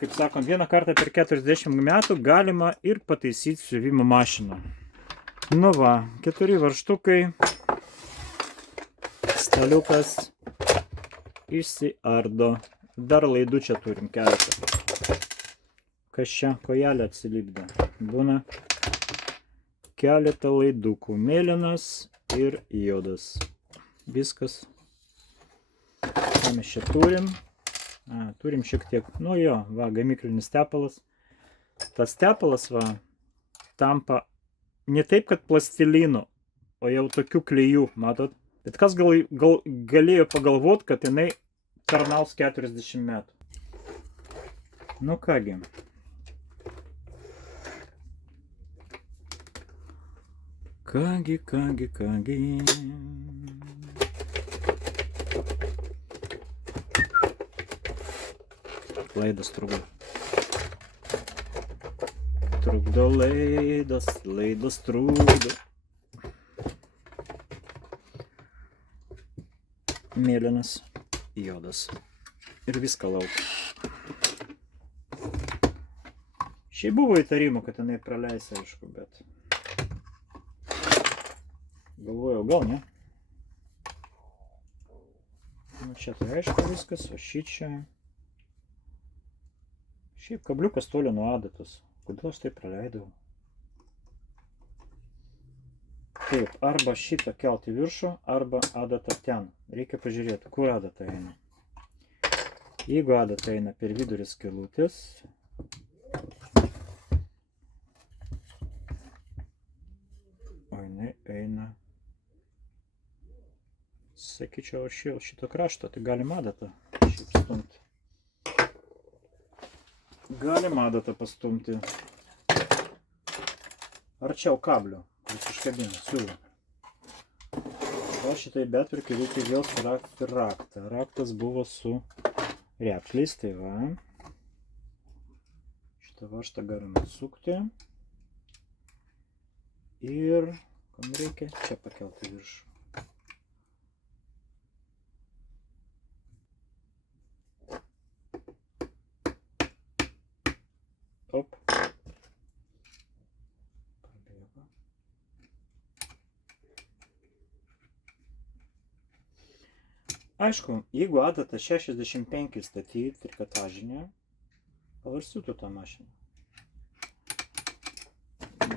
kaip sakom, vieną kartą per 40 metų galima ir pataisyti siuvimo mašiną. Nu va, 4 varžtukai, staliukas išsiardo. Dar laidų čia turim keletą. Kas čia? Kojelė atsilipdė. Būna keletą laidukų. Mėlynas ir juodas. Viskas. Ką mes čia turim? Turim šiek tiek, nu jo, va, gamyklinis tepalas. Tas tepalas, va, tampa ne taip, kad plastilinu, o jau tokių klijų, matot? Bet kas galėjo pagalvot, kad jinai tarnaus 40 metų. Nu kągi. Kągi. Laidas trukdo. Trukdo laidas trukdo. Mėlynas, juodas. Ir viską lauk. Šiaip buvo įtarimų, kad jinai praleis, aišku, bet galvojau, gal ne. Nu čia tai aišku viskas, o šičia. Šiaip kabliukas toli nuo adatos. Kodėl aš tai praleidau? Taip, arba šitą kelt į viršų, arba adata ten. Reikia pažiūrėti, kur adata eina. Jeigu adata eina per vidurį skylutės, o jinai eina, sakyčiau, šito krašto, tai galim adatą šiaip stumti. Galim adatą pastumti arčiau kablio, kuris iškabina siūlą. O šitai betvarkiai reikia vėl surakti raktą. Raktas buvo su repšliais, tai va. Šitą varžtą galime atsukti. Ir, kam reikia, čia pakelti viršų. Op. Pabėgo. Aišku, jeigu adatą 65 statyti trikotažinę, pavarsiūtų tą mašiną.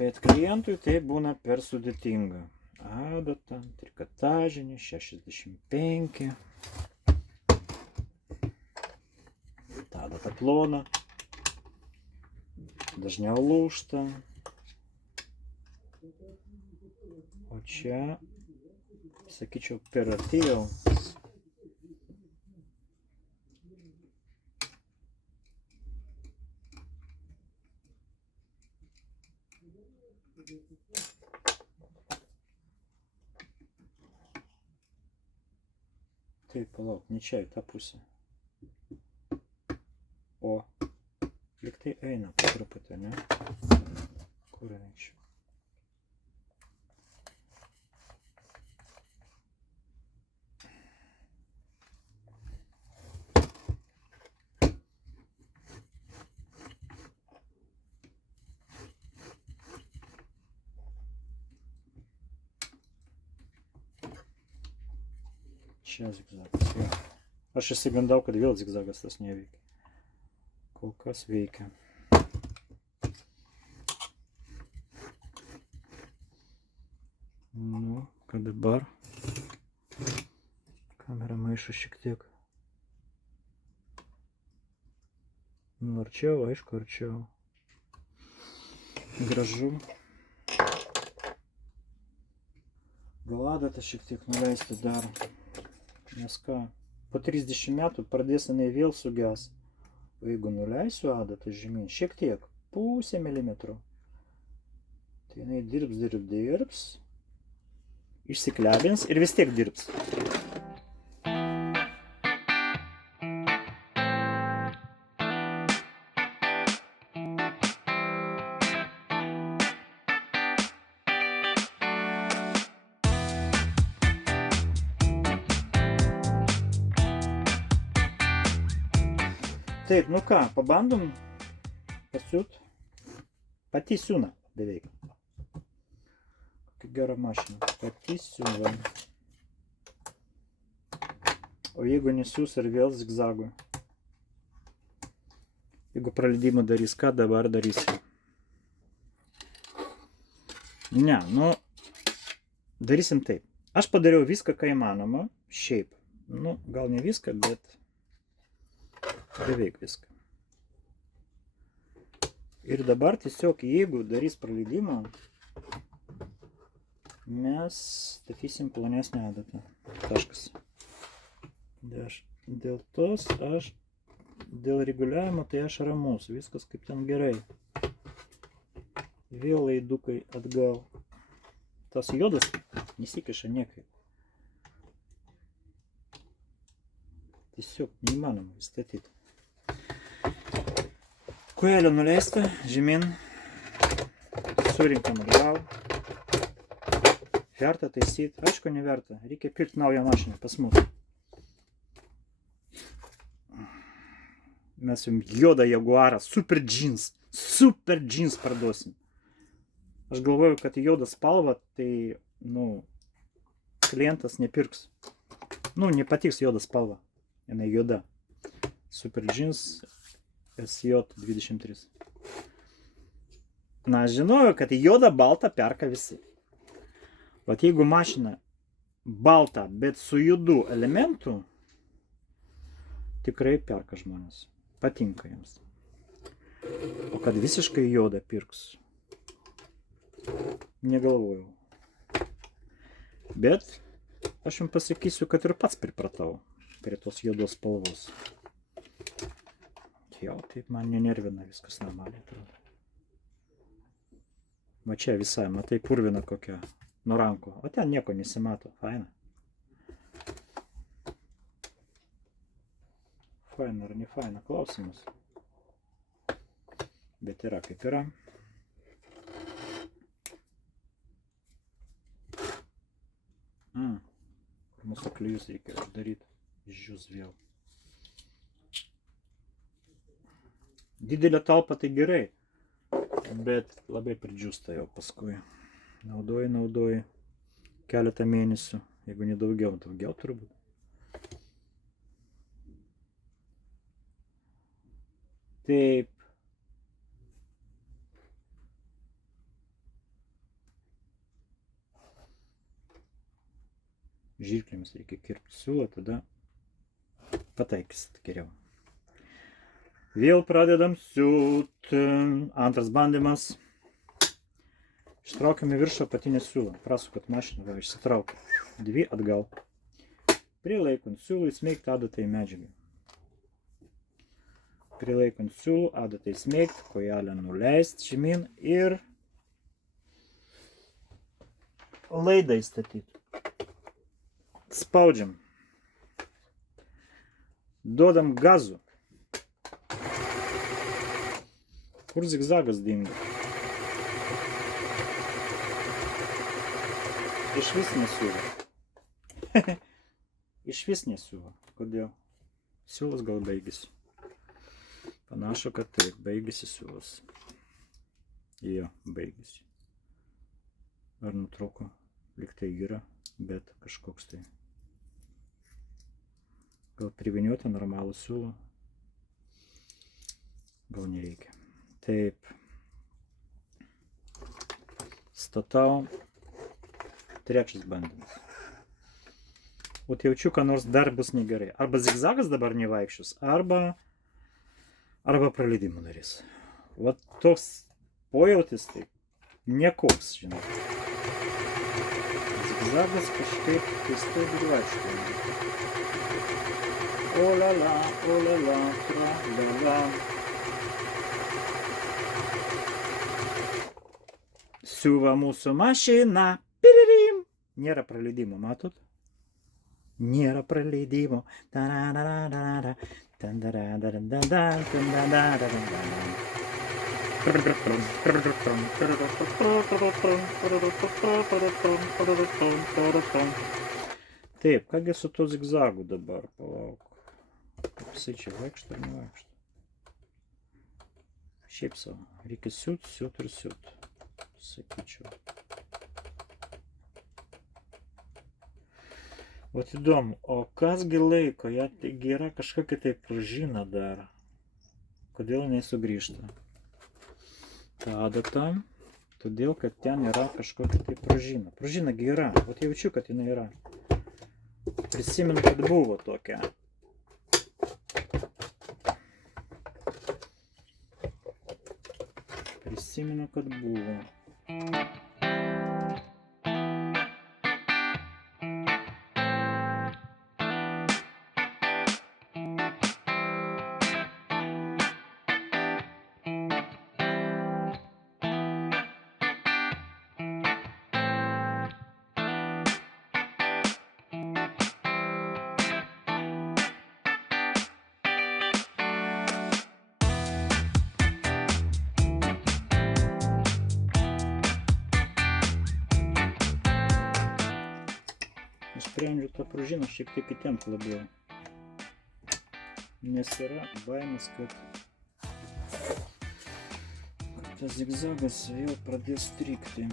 Bet klientui tai būna per sudėtinga. Adata, trikotažinė, 65. Ta adata plona. Dažniau lūžta. O čia, sakyčiau, per arti jau. Taip, palauk, ne čia į tą pusę. O, lyg tai eina po truputį, ne? Kur eina? Čia zigzagas. Ja. Aš įsigandau, kad vėl zigzagas tas neveikia. Kol kas veikia. Nu, kad dabar kamera maišo šiek tiek. Nu, arčiau, aišku, arčiau. Gražu. Gal adatą šiek tiek nuleisti dar. Nes ką, po 30 metų pradės jinai vėl suges. O jeigu nuleisiu adatą žemyn, šiek tiek, pusę milimetro, tai jinai dirbs, išsiklebins ir vis tiek dirbs. Taip, nu ką, pabandom pasiūt. Pati siūna beveik. Kokia gera mašina. Pati siūna. O jeigu nesiūs ir vėl zigzagui. Jeigu praleidimą darys, ką dabar darysi? Ne, nu, darysim taip. Aš padariau viską, ką įmanoma. Šiaip. Nu, gal ne viską, bet beveik viską. Ir dabar tiesiog, jeigu darys praleidimą, mes statysim plonesnę adatą. Taškas. Dėl tos aš, dėl reguliavimo, tai aš ramus. Viskas kaip ten gerai. Vėl laidukai atgal. Tas jodas nesikiša niekaip. Tiesiog neįmanoma įstatyti. Kojelę nuleista, žemyn. Surinkam atgal. Verta taisyti. Aišku, neverta. Reikia pirkti naują mašiną pas mus. Mes jums juodą Jaguarą, super jeans parduosim. Aš galvoju, kad juodą spalvą, tai, nu, klientas nepirks. Nu, nepatiks juodą spalvą. Jinai juoda. Super jeans SJ23. Na, aš žinojau, kad juodą baltą perka visi. Vat jeigu mašina balta, bet su juodų elementų, tikrai perka žmonės. Patinka jiems. O kad visiškai juodą pirks, negalvojau. Bet aš jums pasakysiu, kad ir pats pripratau prie tos juodos spalvos. Jau, taip man nenervina, viskas normaliai atrodo. Va čia visai, matai, purvina kokia nuo rankų. O ten nieko nesimato. Faina. Faina ar ne faina, klausimas. Bet yra kaip yra. Mūsų klijus reikia uždaryti. Žiūs vėl. Didelė talpa tai gerai. Bet labai pridžiūsta jau paskui. Naudoji keletą mėnesių. Jeigu ne daugiau turbūt. Taip. Žirklėmis reikia kirpti siūlą, tada pataikysit geriau. Vėl pradedam siūt. Antras bandymas. Ištraukiame viršų apatinę siūlą. Prasukat mašiną, va, išsitraukia. Dvi atgal. Prilaikant siūlų įsmeigti adatą į medžiagą. Prilaikant siūlų, adatą įsmeigti, kojelę nuleisti žemyn ir laidą įstatyti. Spaudžiam. Duodam gazų. Kur zigzagas dingo? Išvis nesiūva. Išvis nesiūva. Kodėl? Siūlas gal baigėsi. Panašu, kad taip, baigėsi siūlas. Jo, baigėsi. Ar nutrūko? Lyg tai yra, bet kažkoks tai. Gal priviniuoti normalų siūlą? Gal nereikia. Taip. Statau. Trečias bandymas. O jaučiu, kad nors dar bus negerai. Arba zigzagas dabar nevaikščius, arba praleidimų darys. Vat toks pojautis, tai nekoks, žinai. Zigzagas kažkaip keistai vaikščioja. O la la, tra la la. Siuva mūsų mašina. Piririm. Nėra praleidimo, matot? Nėra praleidimo. Taip, kągi su to zigzagu dabar, palauk. Jisai čia vaikšto ar nevaikšto? Šiaip savo. Reikia siūt, siūt ir siūt. Sakyčiau. Vat įdomu, o kasgi laiko, taigi yra kažkokia tai pražina dar. Kodėl jinai sugrįžta? Ta adata, todėl, kad ten yra kažkokia tai pražina. Pražina gi yra, vat jaučiu, kad jinai yra. Prisimenu, kad buvo tokia. Prisimenu, kad buvo. Nusprendžiu tą pražiną šiek tiek įtempt labiau. Nes yra baimės, kad tas zigzagas vėl pradės strigti.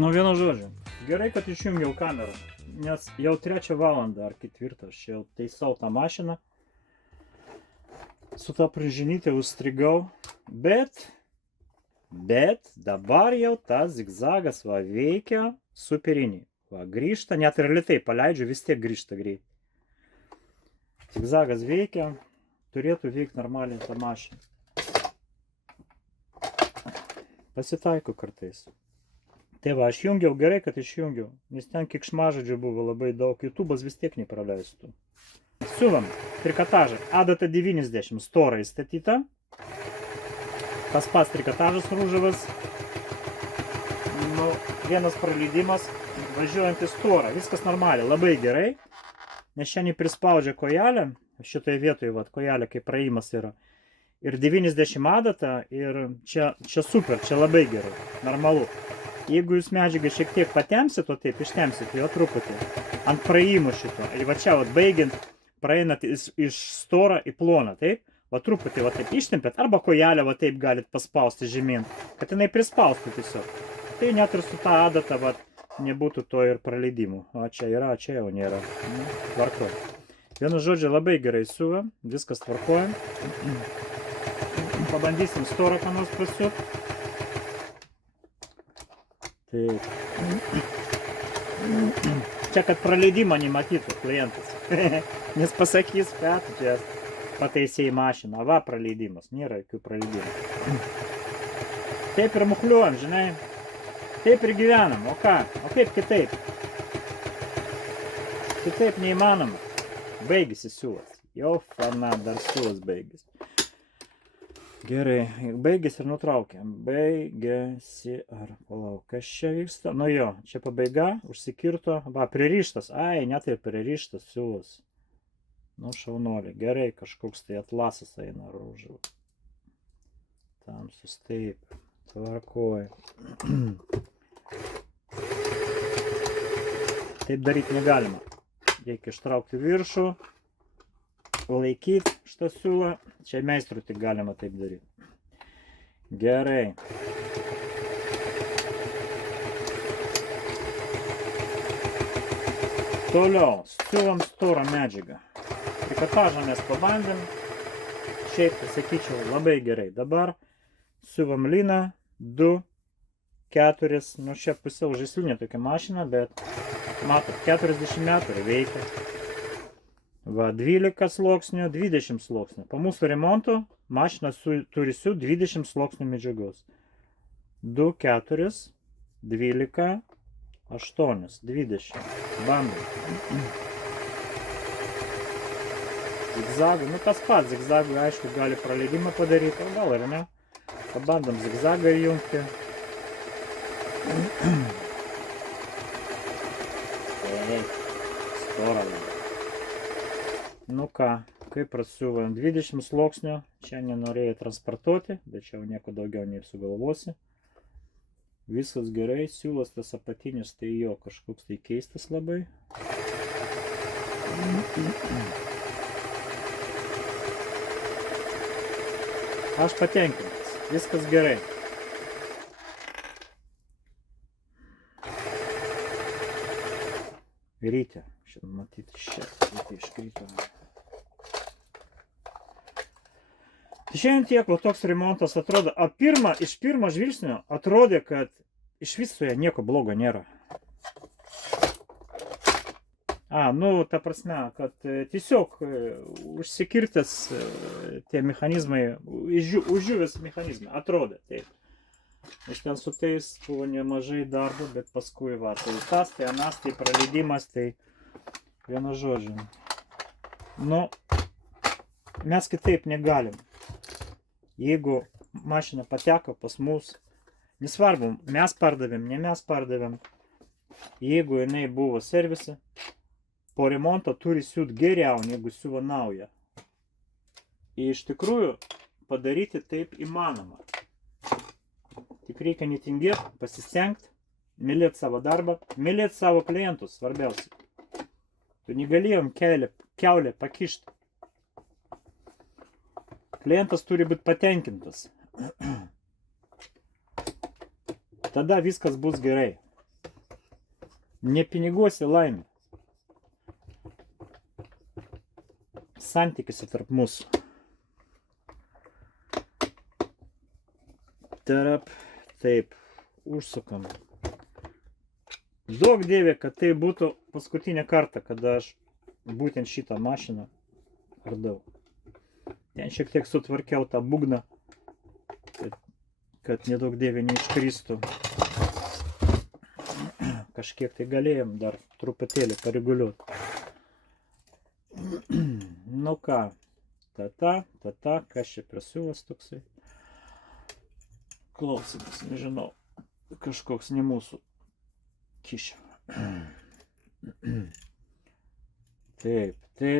Nu, vienu žodžiu, gerai, kad išjungiau kamerą, nes jau 3 valandą ar 4 aš jau taisau tą mašiną. Su tą pražinytę užstrigau, bet dabar jau tas zigzagas va veikia superinį. Va, grįžta, net ir lėtai paleidžiu, vis tiek grįžta greit. Zigzagas veikia, turėtų veikti normaliai tą mašiną. Pasitaiko kartais. Tai va, aš jungiau, gerai, kad išjungiau, nes ten keiksmažodžių buvo labai daug, YouTube'as vis tiek nepraleistų. Siuvam, trikotažą, adata 90, stora įstatyta. Tas pats trikotažas rūžavas. Nu, vienas praleidimas, važiuojant į storą, viskas normaliai, labai gerai. Nes šiandien prispaudžia kojelę, šitoje vietoje, va, kojelė kaip praėjimas yra. Ir 90 adata, ir čia super, čia labai gerai, normalu. Jeigu jūs medžiagą šiek tiek patempsit, o taip ištempsit jo truputį ant praėjimo šito. Ir va čia, va, baigiant, praeinat iš storą į ploną, taip? Va truputį, va taip ištempėt, arba kojelę, va taip galit paspausti žemyn, kad jinai prispaustų tiesiog. Tai net ir su tą adatą, va, nebūtų to ir praleidimų. O čia yra, čia jau nėra. Tvarkoj. Vienu žodžiu, labai gerai siuva, viskas tvarkoja. Pabandysim storą ką nors pasiūt. Taip. Čia, kad praleidimą nematytų klientas. Nes pasakys, kad čia pataisėjai mašiną. Va, praleidimas. Nėra jokių praleidimų. Taip ir muchliuojam, žinai. Taip ir gyvenam. O ką? O kaip kitaip? Kitaip neįmanoma. Baigėsi siūlas. Jau fana, dar siūlas baigėsi. Gerai, baigėsi ir nutraukiam. Baigėsi ar palauk, kas čia vyksta? Nu jo, čia pabaiga, užsikirto. Va, pririštas. Ai, net ir pririštas siūlas. Nu, šaunolį. Gerai, kažkoks tai atlasas eina rūžų. Tamsus, taip. Tvarkoj. Taip daryti negalima. Reikia ištraukti viršų. laikyti šitą siūlą. Čia meistrų tik galima taip daryti. Gerai. Toliau, siūlam storą medžiagą. Trikotažą mes pabandėm. Šiaip, sakyčiau, labai gerai. Dabar siūvam liną 2, 4, nu čia pusiau žaislinė tokia mašina, bet matot, 40 metų veikia. Va, 12 sluoksnių, 20 sluoksnių. Po mūsų remonto mašina turi siūt 20 sluoksnių medžiagos. 2, 4, 12, 8, 20. Bandom. Zigzagų, nu tas pats zigzagų, aišku, gali praleidimą padaryti, o gal ir ne. Pabandom zigzagą įjungti. Storą. Nu ką, kaip prasiuvam 20 sluoksnių, čia nenorėjau transportuoti, bet čia jau nieko daugiau nesugalvosi. Viskas gerai, siūlas tas apatinis, tai jo kažkoks tai keistas labai. Aš patenkintas, viskas gerai. Ryte, šiandien matyti šiek iškrito. Šiandien tiek, va toks remontas atrodo, iš pirmo žvilgsnio atrodė, kad iš viso nieko blogo nėra. Nu, ta prasme, kad tiesiog užsikirtęs tie mechanizmai, užžiūvęs mechanizmai, atrodė taip. Iš ten su tais buvo nemažai darbo, bet paskui va, tai tas, tai anas, tai praleidimas, tai vienu žodžiu. Nu, mes kitaip negalim. Jeigu mašina pateko pas mus, nesvarbu, mes pardavėm, ne mes pardavėm, jeigu jinai buvo servise, po remonto turi siūt geriau, negu siuva nauja. Ir iš tikrųjų padaryti taip įmanoma. Tik reikia netingėti, pasistengti, mylėti savo darbą, mylėti savo klientus, svarbiausia. Tu negalėjom kiaulę pakišti. Klientas turi būti patenkintas. Tada viskas bus gerai. Ne piniguose laimė. Santykis tarp mūsų. Taip, užsukam. Duok Dieve, kad tai būtų paskutinė kartą, kada aš būtent šitą mašiną ardau. Ten šiek tiek sutvarkiau tą būgną, kad nedaug Dieve neiškristų. Kažkiek tai galėjom dar truputėlį pareguliuoti. Nu ką, kas čia prasiuvas toksai. Klausimas, nežinau, kažkoks ne mūsų kišio. Taip.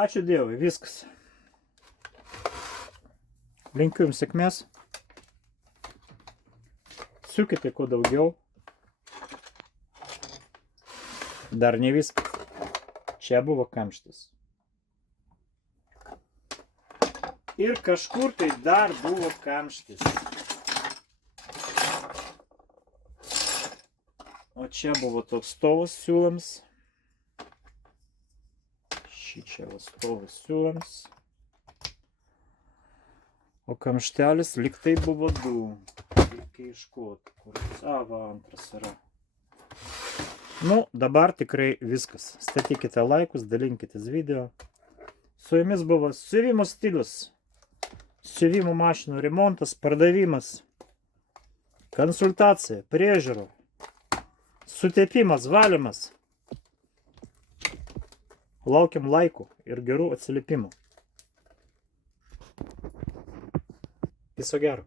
Ačiū Dievui, viskas. Linkiu jums sėkmės. Siūkite kuo daugiau. Dar ne viskas. Čia buvo kamštis. Ir kažkur tai dar buvo kamštis. O čia buvo toks stovas siūlams. Čia va stovas siūlams. O kamštelis lyg tai buvo 2. Reikia iškoti. Va, antras yra. Nu, dabar tikrai viskas. Statykite laikus, dalinkitės video. Su jumis buvo siuvimo stilius. Siuvimo mašinų remontas, pardavimas. Konsultacija, priežiūra. Sutepimas, valymas. Laukiam laikų ir gerų atsiliepimų. Viso gero.